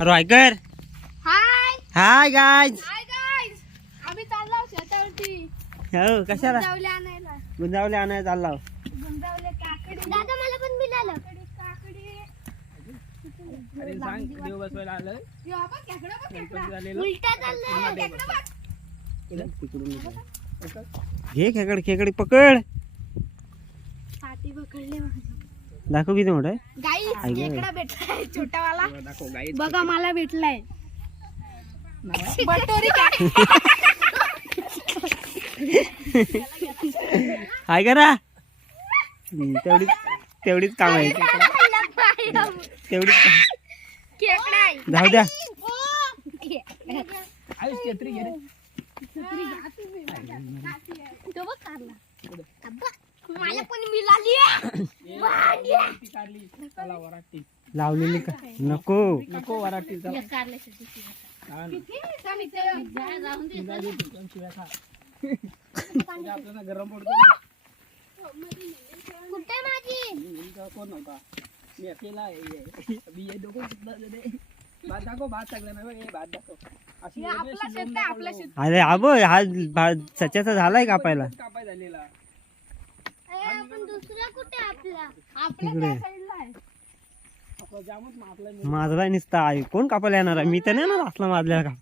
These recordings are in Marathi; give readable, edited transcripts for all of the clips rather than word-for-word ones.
अरे ऐकर. हाय हाय गाईज. हाय गाईज, आम्ही चाललो शेतावरती हो कशाला गुंजावले आणायला. गुंजावले आणायला चालला. गुंजावले काकडी. दादा मला पण मिळालं काकडी. अरे सांग देव बसवायला आलं. यो बघ खेकडा बघ खेकडा. झालेलं उलटा चाललाय खेकडा बघ. घे खेकड खेकडी पकड. पाटी पकडले माझी. दाखव किती मोठा आहे. गाईज आई गं. खेकडा भेटलाय छोटावाला. दाखव गाई. बघा मला भेटलाय बटोरी काय. हाय करा. तेवढीच तेवढीच काम आहे. तेवढीच खेकडा आहे. जाऊ द्या. आयुष छत्री घे रे. तो बघ काढला. अब्बा, मला पण मिळाली. ती काढली. चला वराठी. लावलेली का नको. नको वराठी चला. आपल्याला गरम पडतो. कुठे माझी कोण नव्हता मी अकेला आहे. मी हे दोघं सुद्धा दे. भात दाखव. भात टाकला ना हे भात दाखव. अशी आपला शेत आहे, आपला शेत. अरे आबो हा सच्याचा झालाय कापायला. कापाय झालेला. आपण दुसरा कुठे आपला तिकडे. त्या साईडला आहे. आपला जामच मारला. माझा निसता आहे. कोण कापायला येणार आहे. मी तर नाही ना असला माजलेला का.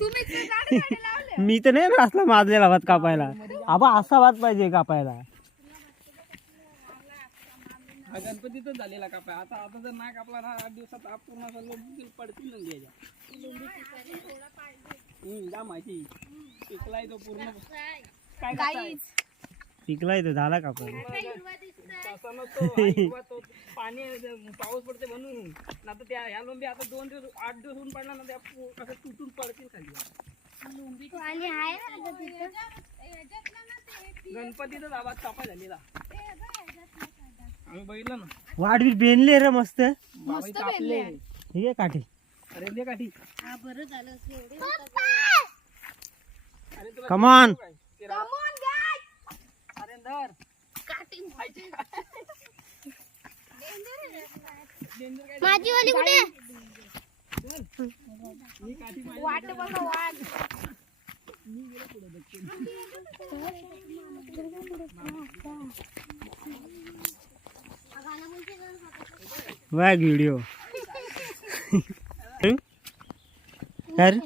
तुम्ही ते झाडे लावले. मी तर नाही ना असला माजलेला भात कापायला. आबा असा भात पाहिजे कापायला. हा गणपतीतच झालेला कापाय. आता आता जर नाही कापला ना 8 दिवसात आप पूर्ण सगळं पडतील ना घ्यायच्या. जा माहिती पिकलाय तो पूर्ण. काय गाईज पिकलाय तो झाला कापायला. तसा नसतो. हिरवा तो पाणी पाऊस पडते म्हणून. ना तर त्या ह्या लोंबी आता 2 दिवस 8 दिवस ऊन पडला ना त्या कसं तुटून पडतील खाली. आणि आहे ना तिथं. गणपतीचाच आवाज कापा झालेला आम्ही बघितलं ना. वाढवीर बेनले रे मस्त. बाबाई कापले. ठीक आहे काठी. अरे दे काठी. हा बरं झालं एवढे. अरे तुला कमॉन. Come on guys. अरे धर. काटी डेंजर काय माझी वाली कुठे. मी काठी माहिती. वाट बघा वाट. वाघ व्हिडिओ. तर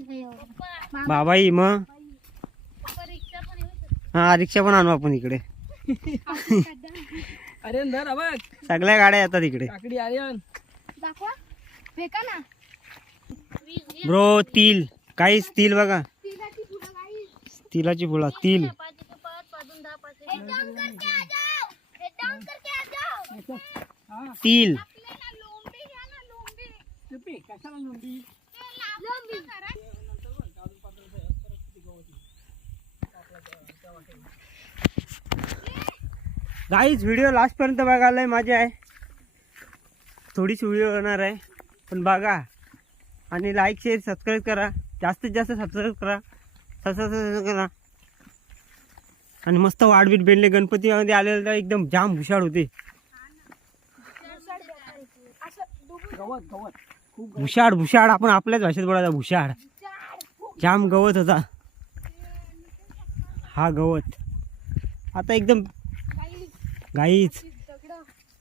बाबाई मग हा रिक्षा पण आणू आपण इकडे. अरे धर बघ सगळ्या गाड्या येतात इकडे. काकडी. आर्यन दाखवा फेका ना. ब्रो तिल काहीच तिल बघा. तिलाची फुलं गाईज. तिलाची फुला तिल. हेड डाउन करके आ जाओ. हेड डाउन करके आ जाओ. हा तिल. आपल्याला लोंबी घ्या ना लोंबी. चुपी कशाला नोंदी. लोंबी गाईज व्हिडिओ लास्ट पर्यंत बघायला मजा आहे. थोडीच व्हिडिओ होणार आहे पण बघा. आणि लाईक शेअर सबस्क्राईब करा. जास्तीत जास्त सबस्क्राईब करा. सबस्क्राईब करा. आणि मस्त वाढबीट बेंडले गणपतीमध्ये आलेलं तर एकदम जाम भुशाळ होते. गवत गवत खूप भुशाळ भुशाळ आपण आपल्याच भाषेत बोलायचा. भुशाळ जाम गवत होता. हा गवत आता एकदम गाईच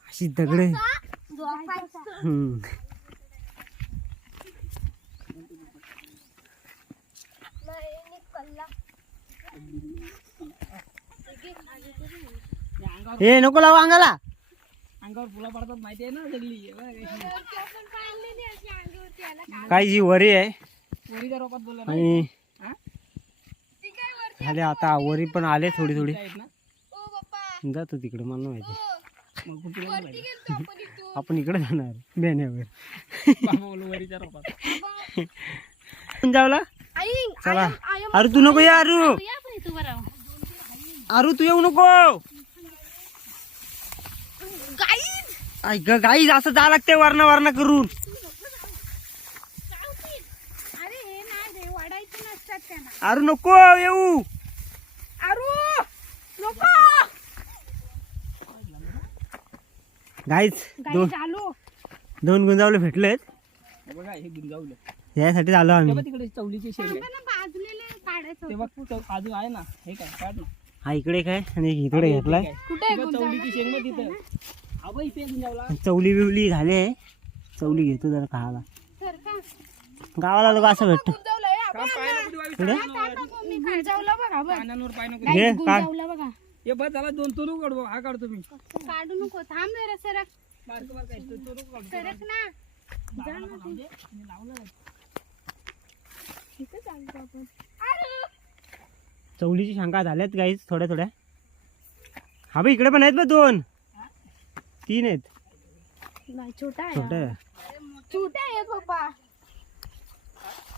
अशी दगडे. हे नको लावा अंगाला. अंगावर फुला पडतात माहिती आहे ना सगळी. काही जी वरी आहे वरीच्या रोपात बोलला आणि हा? झाले आता वरी पण आले थोडी थोडी. आहेत ना. जातो तिकडे मला माहिती. मग कुठे गेलं पाहिजे. आपण इकडे जाणार बेण्यावर. बाबा बोलू वरीच्या रोपात. जावला चला. अरे तू नको या. अरू अरू तू येऊ नको. गाईज असं जा लागते वर्ण वर्ण करून. अरे हे नाही वाढायचं नसतात त्यांना. अरू नको येऊ. अरू नको. गाईज गाईज आलो. दोन गुंजावले भेटलेत. हे बघा हे गुंजावलं यासाठी आलो आम्ही. तेव्हा तिकडे चवलीची शेंग आहे बाजूलेले काढायचं तेव्हा अजून आहे ना हे काय काढ ना हा इकडे काय आणि इकडे घेतलाय. कुठे चवलीची शेंग ना तिथं अबा इथे गुंजावला चवली बिवली झाले. चवली घेतो जरा खायला. सर का गावाला लोक असं भेटत. का पाय नको देऊ पुढे? मी गुंजावला बघा बघ कानांवर पाय नको घे काढ. गुंजावला बघा हे बस झाला 2 तोलू काढू हा काढतो मी काढू नको थांब जरा सरक बारकं बारकं आहे, तो तोलू काढतो सरक ना लावला पण लावू दे. मी लावलं इथं चालतो आपण चवलीची शंका झाल्यात गाईच थोड्या थोड्या. हा बघ इकडे पण आहेत बघ 2 3 आहेत नाही छोटा आहे छोटे. छोटे आहेत पप्पा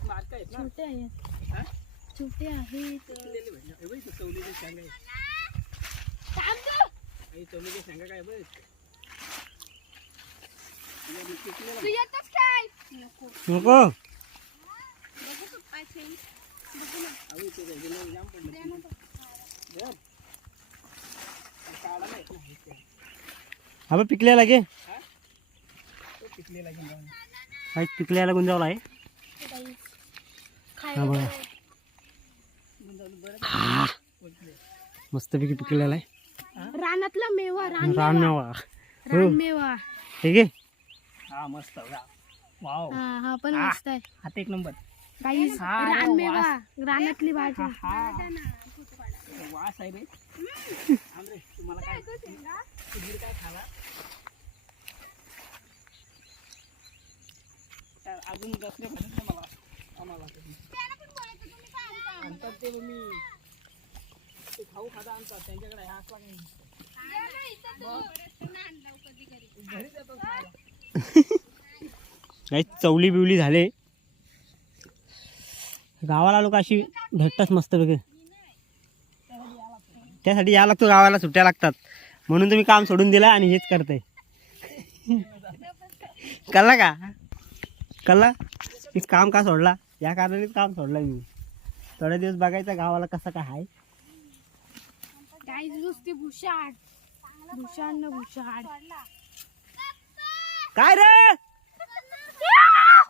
बारकं आहेत ना छोटे आहेत हा? छोटे आहेत पिकलेली म्हणजे. हे बघ इथं चवलीची शेंग आहे थांब गं. हे चवलीची शेंगा काय बघ तू येतोस काय नको नको बघू पप्पा शेंग बघू ना अहो इथे काय गेलं जाम पडलं दे ना तो. बघ. काढा नाही ना, हे ते. हा बघ पिकलेला घे. तो पिकलेला घेऊन जाऊ. हा पिकलेला गुंजावला आहे. खायला हा बघा मस्तपैकी पिकलेला आहे. रानातला मेवा रानमेवा. रानमेवा ठीक आहे. हा मस्त वाव हा हा पण मस्त आहे हात एक नंबर गाईस हा, रानमेवा रानातली भाजी वास आहे रे आंद्रे तुम्हाला काय तुम्ही काय खाला अजून दसरे खात ना मला आम्हाला आणतात ते मी ते खाऊ खाता आणतात त्यांच्याकडे हा असला काही घरी जातो खायला. काही चवली बिवली झाले. गावाला लोक अशी भेटतात मस्तपैकी. त्यासाठी या लागतो गावाला सुट्ट्या लागतात म्हणून तुम्ही काम सोडून दिलं आणि हेच करताय. कळला का? कळला मी काम का सोडला? या कारणानेच काम सोडलं मी. थोडे दिवस बघायचं गावाला कसं काय आहे. गाईस नुसती भुशाड भुशाड न भुशाड काय रे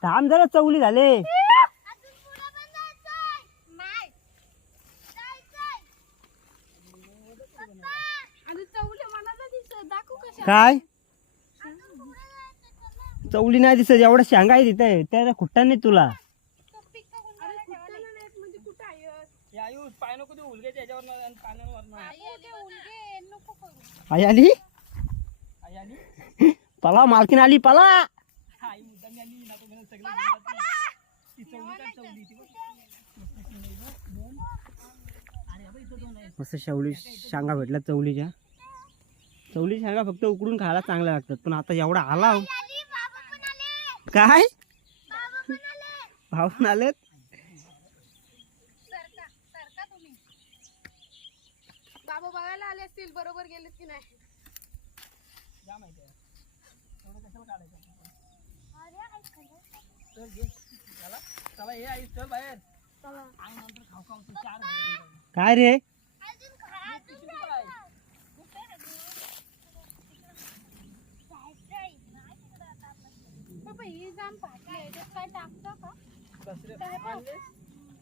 थांब जरा चवली झाले. काय चवली नाही दिसत एवढं शेंगा आहे तिथे त्या खुट्टा नाही तुला. हे आयुष पाय नको देऊ उलग्याच्या ह्याच्यावर आणि पाण्यावर आई आली आई आली पला मालकीन आली पला. आई मुद्दाम आली ना तो म्हणून सगळे घेऊन जाते. ती चवली काय चवली ती बघ. अरे अबे इथं दोन आहे मस्त शेवली शेंगा भेटल्या चवलीच्या. चवली शेंगा फक्त उकडून खायला चांगल्या लागतात पण आता एवढा आला हो. काय भाऊन आलेत. बाबा बघायला आले असतील बरोबर गेलेत की नाही. जा माहिती आहे एवढं कशाला काढायचं चल घे चला चला हे आई चल बाहेर आई नंतर खाऊ खाऊ तू 4 झाले काय रे बाबा हे जाम फाटले याच्यात काय टाकतो का दसऱ्या आणले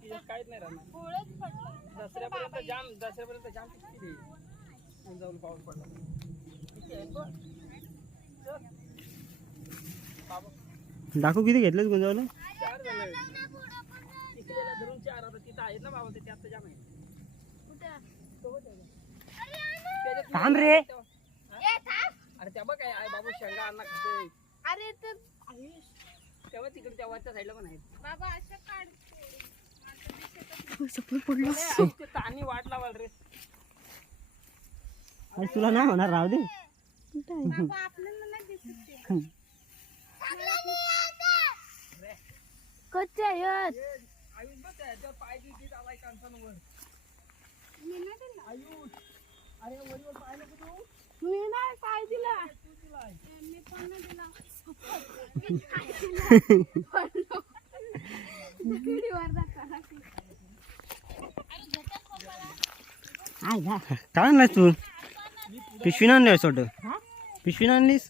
तिच्यात काहीच नाही राहणार गोळच पडलं दसऱ्यापर्यंत जाम किती दे जाऊन पाऊस पडला किती आहे बघ चल बाबा दाखव किती घेतलेच गुंजावलं. 4 झाले तिकडे धरून 4 आता तिथं आहेत ना बाबा ते आता जाम आहे थांब रे. अरे त्या बघ काय आहे बाबू शेंगा अण्णा खाते अरे तर तेव्हा तिकडे त्या वरच्या साईडला पण आहेत बाबा असं काढ ते ताणी वाट लावाल रे अरे तुला नाही होणार राहू दे. बाबा आपल्याला नाही दिसत ते. कच्चे आहेत आयुष बघ त्याच्या पाय दिवशी आलाय कांसांवर मी नाही दिला आयुष अरे वरीवर पाय नको तू मी नाही काय दिला तू दिलाय मी पण नाही दिला व्हिडिओवर दाखवा. काय आणलास तू? पिशवी आणली छोट पिशवी आणलीस.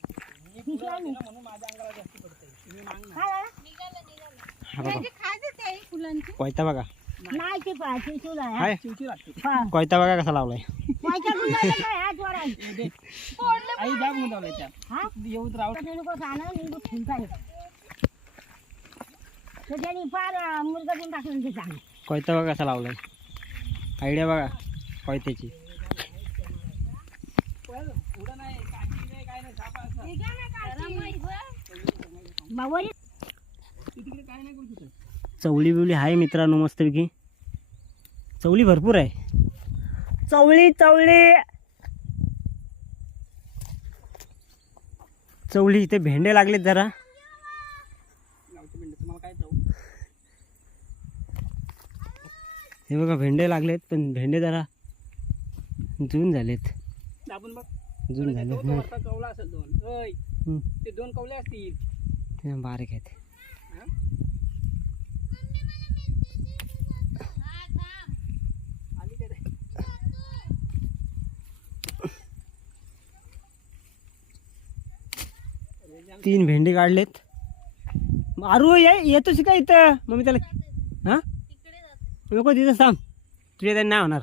म्हणून माझ्या अंगाला जास्त पडतंय तुम्ही माग ना हा बघा खायचं ते फुलांची कोयता बघा नाही ते पाहिजे तुला हाय चिवची लागते कोयता बघा कसा लावलाय आई जाम गुंतवलंय त्या येऊन राहू फार मुलगा देऊन टाकलं ते चांगलं कोयता बघा कसा लावलाय आयडिया बघा कोयत्याची पुढं नाही काठी नाही काय नाही सापा असं तिकडे काय नाही करू शकत चवळी बिवली आहे मित्रांनो मस्तपैकी चवळी भरपूर आहे चवळी चवळी चवळी इथे भेंडे लागलेत जरा गावची भेंडी तुम्हाला काय जाऊ हे बघा भेंडे लागलेत पण भेंडे जरा जून झालेत आपण बघ जून झाले दोन वरचा कवला असेल दोन ओय हम्म. ते दोन कवले असतील ते बारीक आहेत हा? आली काय रे? 3 भेंडे काढलेत अरू येतोच का इथं मग मी त्याला हा नको तिथं सांग तुझ्या त्यांनी नाही होणार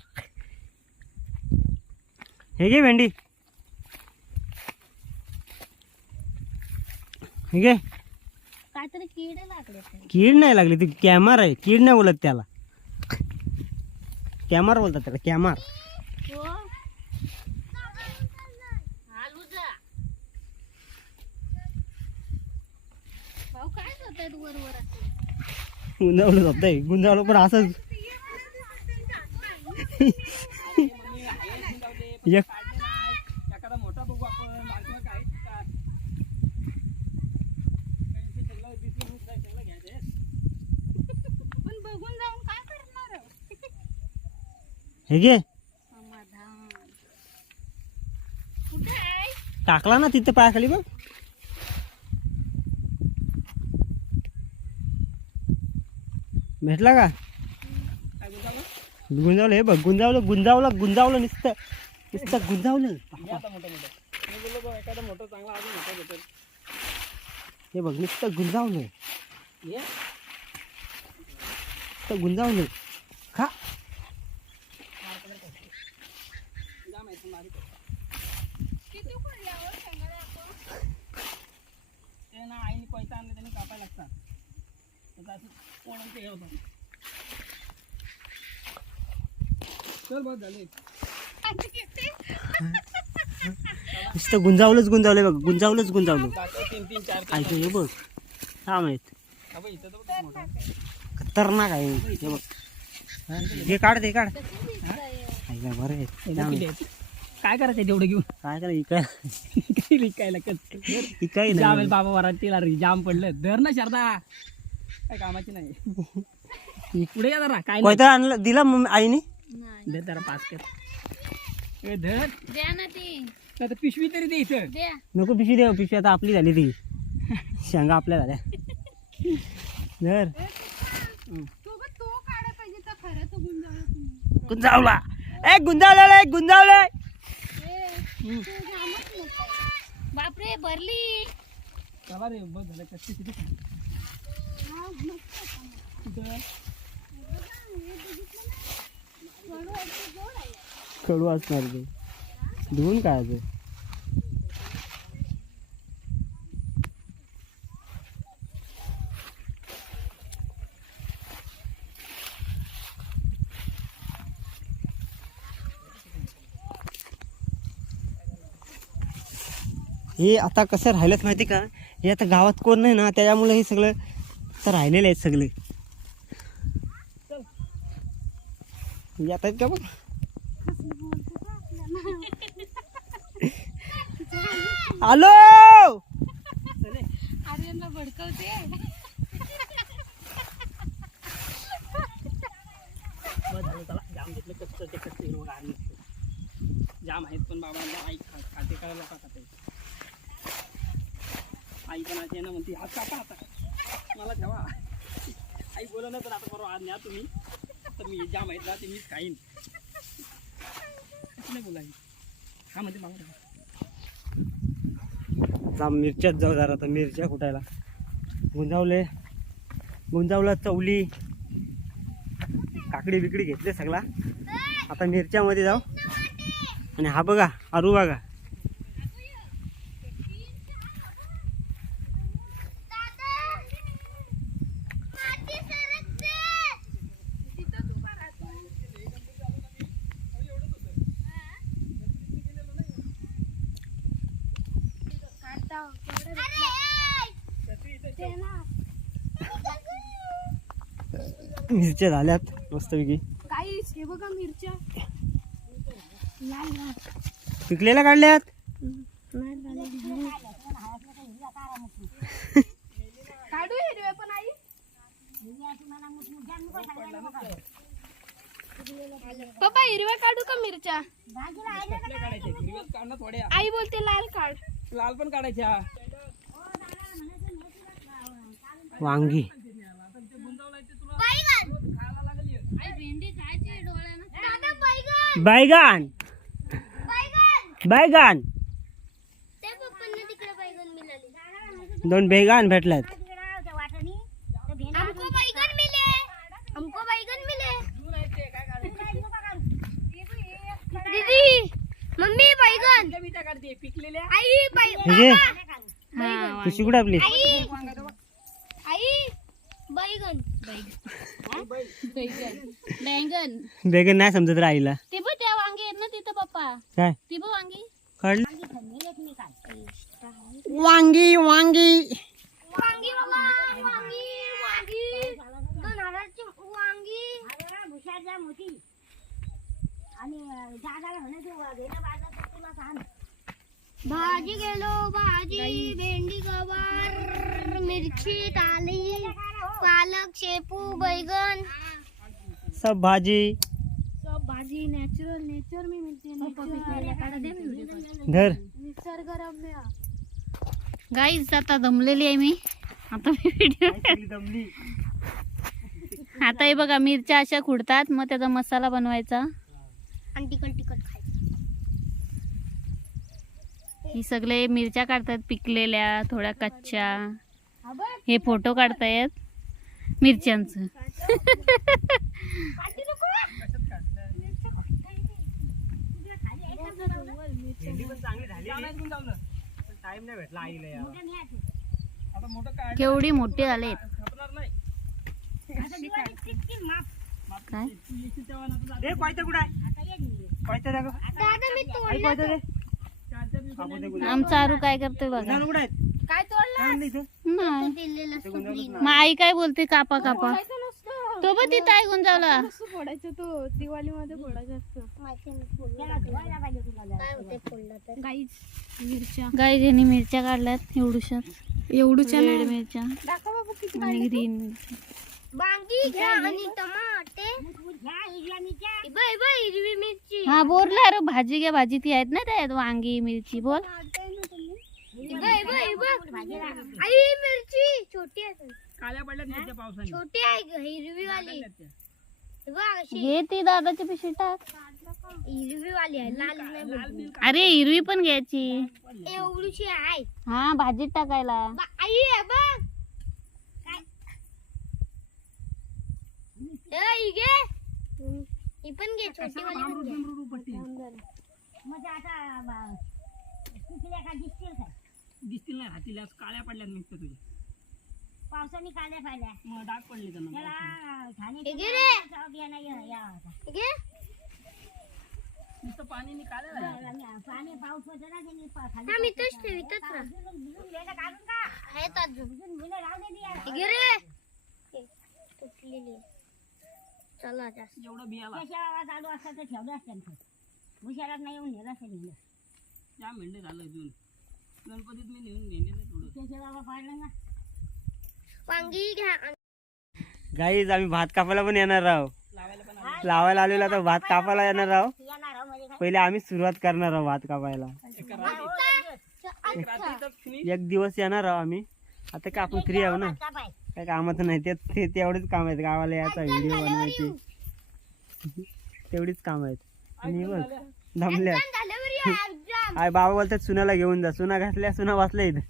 हे घे भेंडी हे घे काहीतरी कीड लागले कीड नाही लागली ती कॅमर आहे कीड नाही बोलत त्याला कॅमर बोलतात त्याला कॅमर भाऊ काय करताय तू वर वर गुंजावलं जातंय गुंजावलं पण असंच एक एखादा मोठा बघू आपण मागं काय का सगळं दिसून सगळं घ्यायचं पण बघून जाऊन काय करणार हे घे समाधान कुठे आहे टाकला ना तिथे पायाखाली बघ भेटला का काय गुंजावलं गुंजावलं हे बघ गुंजावलं गुंजावलं गुंजावलं नुसतं नुसतं गुंजावलं घे आता मोठं मोठं मी बोललो बघ एखादा मोठं चांगला अजून मोठा भेटेल हे बघ नुसतं गुंजावलं ये नुसतं गुंजावलं खा जा माहिती मारी किती पडल्यावर सांगा आपण ते ना आईने कोयता आणले त्यांनी कापायला लागतात त्याचं असं कोणाचं हे होतं चल बस झाले नुसतं गुंजावलंच गुंजावलं बघ गुंजावलंच गुंजावलं बाकी 3 3 4 ऐकू हे बघ हा माहित अबे इथं तर बघ मोठा खतरनाक आहे हे बघ हा, हे काढ ते काढ ऐका बरं आहे किती आहेत? काय करायचं तेवढं घेऊन काय करा इकाय काही लिकायला कच इकाय जाम नाही बाबा वरातीला रे जाम पडलं धर ना शारदा काय कामाची नाही पुढे या जरा काय नाही कोयता आणलं दिला मग आईने नाही धर जरा पास कर ए धर द्या ना ती नाही तर पिशवी तरी दे इथं द्या नको पिशवी दे पिशवी आता आपली झाली ती शेंगा आपल्या झाल्या धर तो काढा पाहिजे तर खरं तो गुंजावला गुंजावला ए गुंजावलं गुंजावलं बापरे भरली चला रे बस झालं कच्ची किती कुठं कडू असणार ते धुवून काय हे आता कसं राहिलंच माहिती का हे आता गावात कोण नाही ना त्याच्यामुळे हे सगळं तर राहिलेलं आहे सगळे येत आहेत का बघ आलो आर्यनला भडकवते बस झालं चला जाम घेतलं कच्चं ते कच्चं हिरवं गार निघतं जाम आहेत पण बाबा आई खाते करायला लोक खाते आई पण अशी आहे ना म्हणते हात कापा आता मला ठेवा आई बोला ना तर आता बरोबर आज न्या तुम्ही तर मी जाम आहेत ना ते मीच खाईन नाही बोला हा म्हणते मागं ठेवा जा मिरच्यात जाऊ जरा आता मिरच्या कुटायला गुंजावले गुंजावला, चवली, काकडी बिकडी घेतले सगळा. आता मिरच्यामध्ये जाऊ. आणि हा बघा आरू बघा. मिरच्या झाल्यात मस्तपैकी. गाईस हे बघा मिरच्या लाल लाल पिकलेल्या काढल्यात. काढू हिरव्या पण आई. पप्पा हिरव्या काढू का मिरच्या? काढायचे हिरव्याच काढणं थोड्या. आई बोलते लाल काढ. लाल पण काढायच्या. वांगी, बैगन, बैगन, दोन बैगन भेटल्यात. हमको बैगन मिले, हमको बैगन मिले. दीदी मम्मी बैगन. काढते पिकलेल्या. आई म्हणजे तुझी कुठे आपली आई बैगन. बैगन बैगन नाही समजत रे आईला. ते पण त्या वांगे आहेत ना तिथं पप्पा. काय ती पण वांगी. काढली वांगी. वांगी वांगी बाबा वांगी वांगी 2000ची वांगी. भाजी गेलो भाजी भेंडी गवार मिरची टाली पालक शेपू बैगन सब भाजी. सब भाजी नेचर में मिलती है. धर निसर्गरम्य. गाईज आता दमलेली आहे मी. आता मी व्हिडिओ दमली. आता हे बघा मिरच्या अशा खुडतात, मग त्याचा मसाला बनवायचा. आणि तिखट खायचं. ही सगळे मिरच्या काढतात, पिकलेल्या थोड्या कच्च्या. हे फोटो काढतायत मिरच्यांचं. टाइम नाही भेटला आईला यायला. आता मोठं काढ. केवढी मोठी झालेत. खपणार नाही. काय ए कोयता कुठं आहे? कोयता दाखव. दादा मी आई कोयता दे. आमचा आरू काय करतोय बघा. गुंजावलं कुठं आहेत? काय तोडला आणलं इथं. नाही. दिलेलं सुकली मग आई काय बोलते कापा कापा. तो पण तिथं आहे गुंजावला. फोडायचं तो दिवाळीमध्ये फोडायचं असतं. काय होते फोडलं तर गाईज मिरच्या गाईज यांनी मिरच्या काढल्यात एवढूच्या रेड मिरच्या दाखव बाबू किती आणि ग्रीन मिरच्या. वांगी घ्या आणि टमाटे. बाय हिरवी मिरची. हा बोलला अरे भाजी घ्या, भाजी ती आहेत ना त्यात वांगी मिरची. बोल आई मिरची छोटी आहे. काळ्या पडल्यात मिरच्या पावसाने. छोटी आहे हिरवी वाली. घे ती दादाची पिशवी टाक. हिरवी वाली आहे लाल नाही. अरे हिरवी पण घ्यायची. एवढीशी आहे. हा भाजीत टाकायला. आई आहे बघ. ही घे. ही पण घे छोटी वाली पण घे. दिसतील नाही हातीला. काळ्या पडल्यात मिरच्या तुझ्या. पावसाने काढल्या पाहिल्या मग डाग पडले त्यांना. त्याला हे घे रे. खाणे हे घे. नुसतं पाणी काढायला. पाणी पाऊस होतं ना त्यांनी हा मी तोच ठेव इथंच राह. काढून का आहेत अजून. राहू दे बिया. हे घे रे. हे, तुटलेली. चला जास्त. एवढं बियाला त्याच्या चालू असतं तर ठेवलं असतं त्यांचं. भुशारात नाही येऊन नेलं असं नेलं. त्या मेंढे झालं जून. गणपतीत मी नेऊन नेलेलं थोडं. त्याच्या बाबा पाडलं ना. वांगी घ्या. गाईज आम्ही भात कापायला पण येणार आहोत. लावायला पण आलं. लावायला आलेला तर भात कापायला येणार आहोत. येणार आहो म्हणजे काय? पहिले आम्ही सुरुवात करणार आहोत भात कापायला. एका रात्री. एक रात्रीचं फिनिश. एक दिवस येणार आहोत आम्ही. आता काय आपण फ्री आहो ना, का पाय? काय कामाचं नाही. ते तेवढेच काम आहेत. गावाला यायचा व्हिडिओ बनवायचे तेवढीच काम आहेत. आणि बघ दमल्या. झाल्यावर या exam. आय बाबा बोलतात सुनाला घेऊन जा. सुना घातल्या, सुना बसल्या इथं.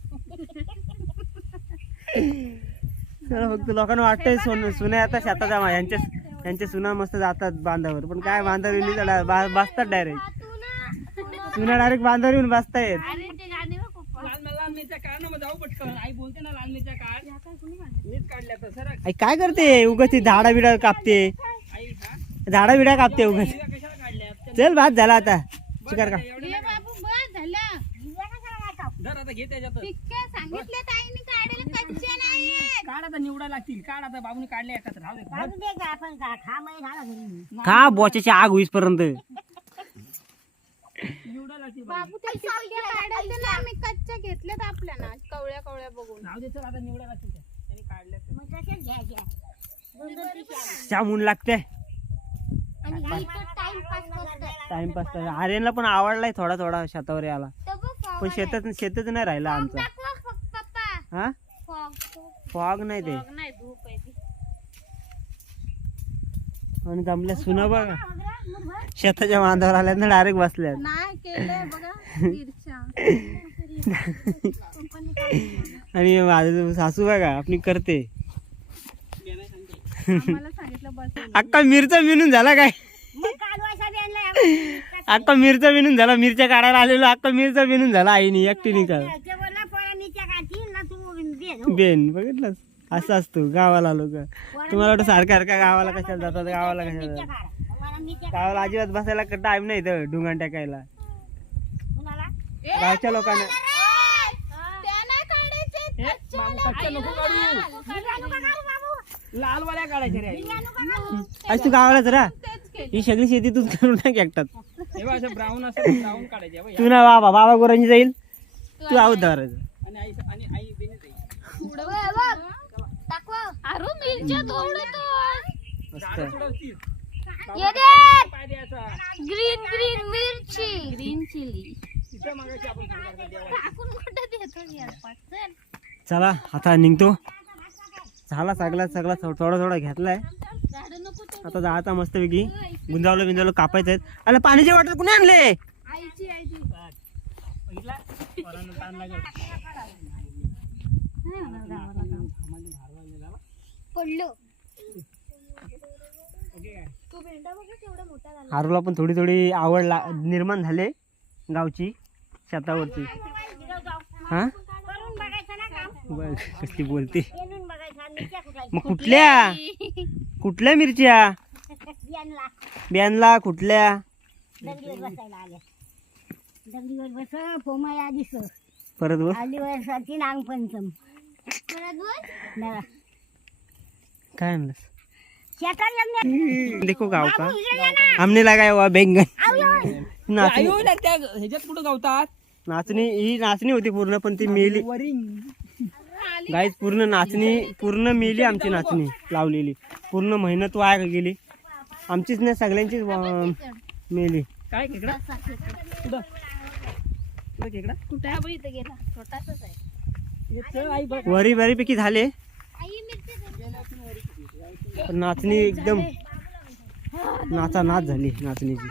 चला फक्त लोकांना वाटतंय सुना आता शेतात यांच्या सुना मस्त जातात बांधावर, पण काय बांधावर येऊन चढा बसतात डायरेक्ट. सुना डायरेक्ट बांधावर येऊन बसतायत. लाल मिरच्या काढ ना, मग जाऊ पटकन. आई बोलते ना लाल मिरच्या काढ, मीच काढल्या तर सर. आई काय करते उगाच ती झाडा बिडा कापते, आई हा झाडा बिडा कापते उगाच. हिरव्या कशाला काढल्या? चल भात झाला आता चिकार का. एवढं बाबू बस झालं. धर आता घे त्याच्यात. पिक्के सांगितले ताईने काढायला कच्चे नाहीये. काढ आता निवडा लागतील. काढ आता बाबूने काढल्या एकत्र. राहू दे. काढून दे का आपण खा मध्ये झाला घरी. का बोच्याची आग होईस पर्यंत. निवडा लागतील. बाबू ते पिक्के काढायचे ना, आम्ही कच्चे घेतलेत आपल्याला कवळ्या कवळ्या बघून. राहू दे चल आता निवडा लागतील त्या. त्यांनी काढल्या तर. मग तशाच घ्यायच्या. दोन दोन पिशव्या. चहा ऊन लागते आणि टाइमपास करतात. टाइमपास. आर्यनला पण आवडलाय थोडा थोडा शेतावर यायला, तो बघ पण शेतच नाही राहिला आमचा. पप्पा हा फॉग नाही ते. बघ नाही धूप आहे ती. आणि जमल्या सुना बघा शेताच्या बांधावर आल्या ना डायरेक्ट बसल्या. नाही केलंय बघा मिरच्या. आणि माझं सासू बघा आपली करते. आम्हाला सांगितलं बस. अक्का मिरचा विणून झाला काय. मग कालवायचा बी आणलाय. अक्का मिरचा विणून झाला. मिरच्या काढायला आलेलो अक्का मिरचा विणून झाला आईने एकटीने का. ते बोलला पोरांनीच्या काढतील ना तू दे. बेन बघितलं असं असतो गावाला आलो का. तुम्हाला वाटतं सारखं गावाला कशाला जातात, गावाला कशाला जातात. मला मीच्या गावाला अजिबात बसायला टाइम नाही तर ढुंगाण टाकायला कुणाला गावच्या लोकांना. ए, बाबू कच्च्या नको काढू. लालवाल्या काढायच्या रे आई. आज तू गावालाच राहा. ही सगळी शेती तूच करून टाक एकटात. तेव्हा असं ब्राऊन असं ब्राऊन काढायचे बघ. तू ना बाबा गोरांची जाईल, तू आऊत धरायचं. आणि आई बेने जाईल. अरे मिरच्या तोडतो. मस्त. सोडवतील. ये दे पाय द्यायचा. ग्रीन ग्रीन मिरची. ग्रीन चिली तिथं मागायची आपण थोडं देवाला. टाकून कुठे देतो यार पाचन. चला आता निघतो. झाला सगळा थोडा घेतलाय. झाडं नको ते. आता जायचा मस्त पैकी गुंजावलं कापायचं आहेत. अरे पाण्याची बॉटल कुणी आणले. आईची बघितला पोरांना ताण लागल. पडलो. ओके काय तू भेंडा बघ केवढा मोठा झाला. हारूला पण थोडी आवड निर्माण झाले गावची शेतावरची. हा करून बघायचं ना काम. बघ कसली बोलते. येऊन बघायचं मिरच्या कुठायच्या. मग कुठल्या मिरच्या बियाणला बियाणला कुठल्या. दगडीवर बसायला आल्या. दगडीवर बस पोमाया दिस परत बोल. आलीवर साठी नागपंचम. परत बोल. काय आणलं. शेतात देखो गाव का हमने लगाया हुआ बैंगन. नाचणी आयो त्या ह्याच्यात कुठं गावतात. ही नाचणी होती पूर्ण, पण ती मेली. वरिंग गाईच पूर्ण मेली आमची नाचणी लावलेली. पूर्ण मेहनत वाया गेली आमचीच नाही सगळ्यांचीच मेली. काय खेकडा कुठं कुठं खेकडा. कुठे आहे बघ इथं गेला छोटासाच आहे. हे चल आई बघ. वरी बरीपैकी झाले, आई मिरची दे. पण नाचणी एकदम नाचा नाच झाली नाचणीची.